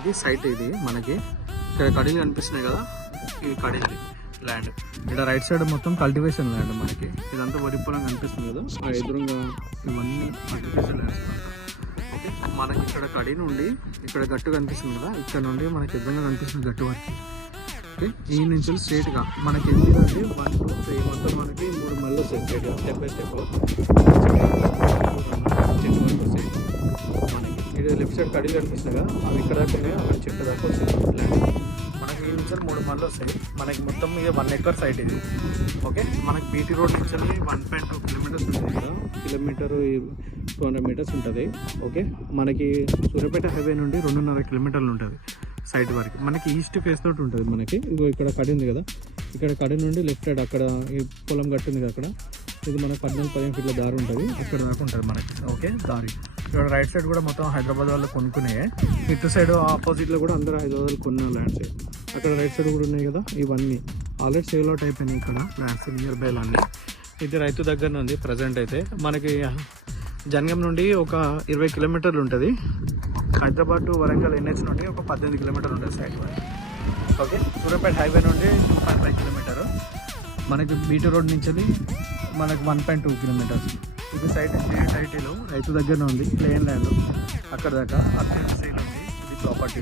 ఇది సైట్, ఇది మనకి ఇక్కడ కడీలు కనిపిస్తున్నాయి కదా, ఇది కడీలు ల్యాండ్. ఇక్కడ రైట్ సైడ్ మొత్తం కల్టివేషన్ ల్యాండ్ మనకి. ఇదంతా వరి పొలం కనిపిస్తుంది కదా, ఆ ఎదురుగా ఇవన్నీ కల్టివేషన్ ల్యాండ్స్. ఓకే, మనకి ఇక్కడ కడీ నుండి ఇక్కడ గట్టు కనిపిస్తుంది కదా, ఇక్కడ నుండి మనకి ఎదురుగా కనిపిస్తుంది గట్టు వరకు. ఓకే, ఈ నుంచి స్ట్రేట్గా మనకి ఎన్ని నుండి 1 2 3 మొత్తం మనకి 3 మళ్ళీ వస్తాయి స్ట్రేట్గా, స్టెప్ బై స్టెప్ చెట్టు వరకు వస్తాయి మనకి. ఇది లెఫ్ట్ సైడ్ కడీలు కనిపిస్తుంది కదా, అవి ఇక్కడ దాకా ఉన్నాయి, అక్కడ చెట్టు దాకా వస్తాయి ల్యాండ్. మనకి ఈ నుంచి 3 మళ్ళీ వస్తాయి మనకి. మొత్తం ఇది 1 ఎకర్ సైట్ ఇది. ఓకే, మనకి బీటీ రోడ్ నుంచి 1.2 కిలోమీటర్స్ ఉంటుంది కదా, కిలోమీటర్ 200 మీటర్స్ ఉంటుంది. ఓకే, మనకి సూర్యాపేట హైవే నుండి 2.5 కిలోమీటర్లు ఉంటుంది సైట్ వరకు. మనకి ఈస్ట్ ఫేస్ తోటి ఉంటుంది మనకి. ఇగో ఇక్కడ కడి ఉంది కదా, ఇక్కడ కడి నుండి లెఫ్ట్ సైడ్ అక్కడ ఈ పొలం కట్టింది కదా అక్కడ, ఇది మనకి 14-15 ఫీట్ల దారి ఉంటుంది, ఇక్కడ దాకా ఉంటుంది మనకి. ఓకే, దారి ఇక్కడ రైట్ సైడ్ కూడా మొత్తం హైదరాబాద్ వాళ్ళు కొనుక్కునే, ఇటు సైడ్ ఆపోజిట్లో కూడా అందరూ హైదరాబాద్ కొన్న ల్యాండ్స్. అక్కడ రైట్ సైడ్ కూడా ఉన్నాయి కదా, ఇవన్నీ ఆల్రెడీ సేల్ అవుట్ అయిపోయినాయి ఇక్కడ ల్యాండ్స్ నియర్ బై అన్నీ. ఇది రైతు దగ్గర ఉంది ప్రజెంట్ అయితే. మనకి జనగం నుండి ఒక 20 కిలోమీటర్లు ఉంటుంది, హైదరాబాద్ టు వరంగల్ ఎన్హెచ్ నుండి ఒక 18 కిలోమీటర్లు ఉంటుంది సైడ్ వరకు. ఓకే, సూర్యాపేట హైవే నుండి 2.5 కిలోమీటర్, మనకి బీటీ రోడ్ నుంచి మనకి 1.2 కిలోమీటర్స్. ఇది సైడ్ టైటిల్ రైతు దగ్గర ఉంది, ప్లేన్ ల్యాండ్ అక్కడ దాకా. అక్కడ సైడ్ ఉంది ఇది ప్రాపర్టీ.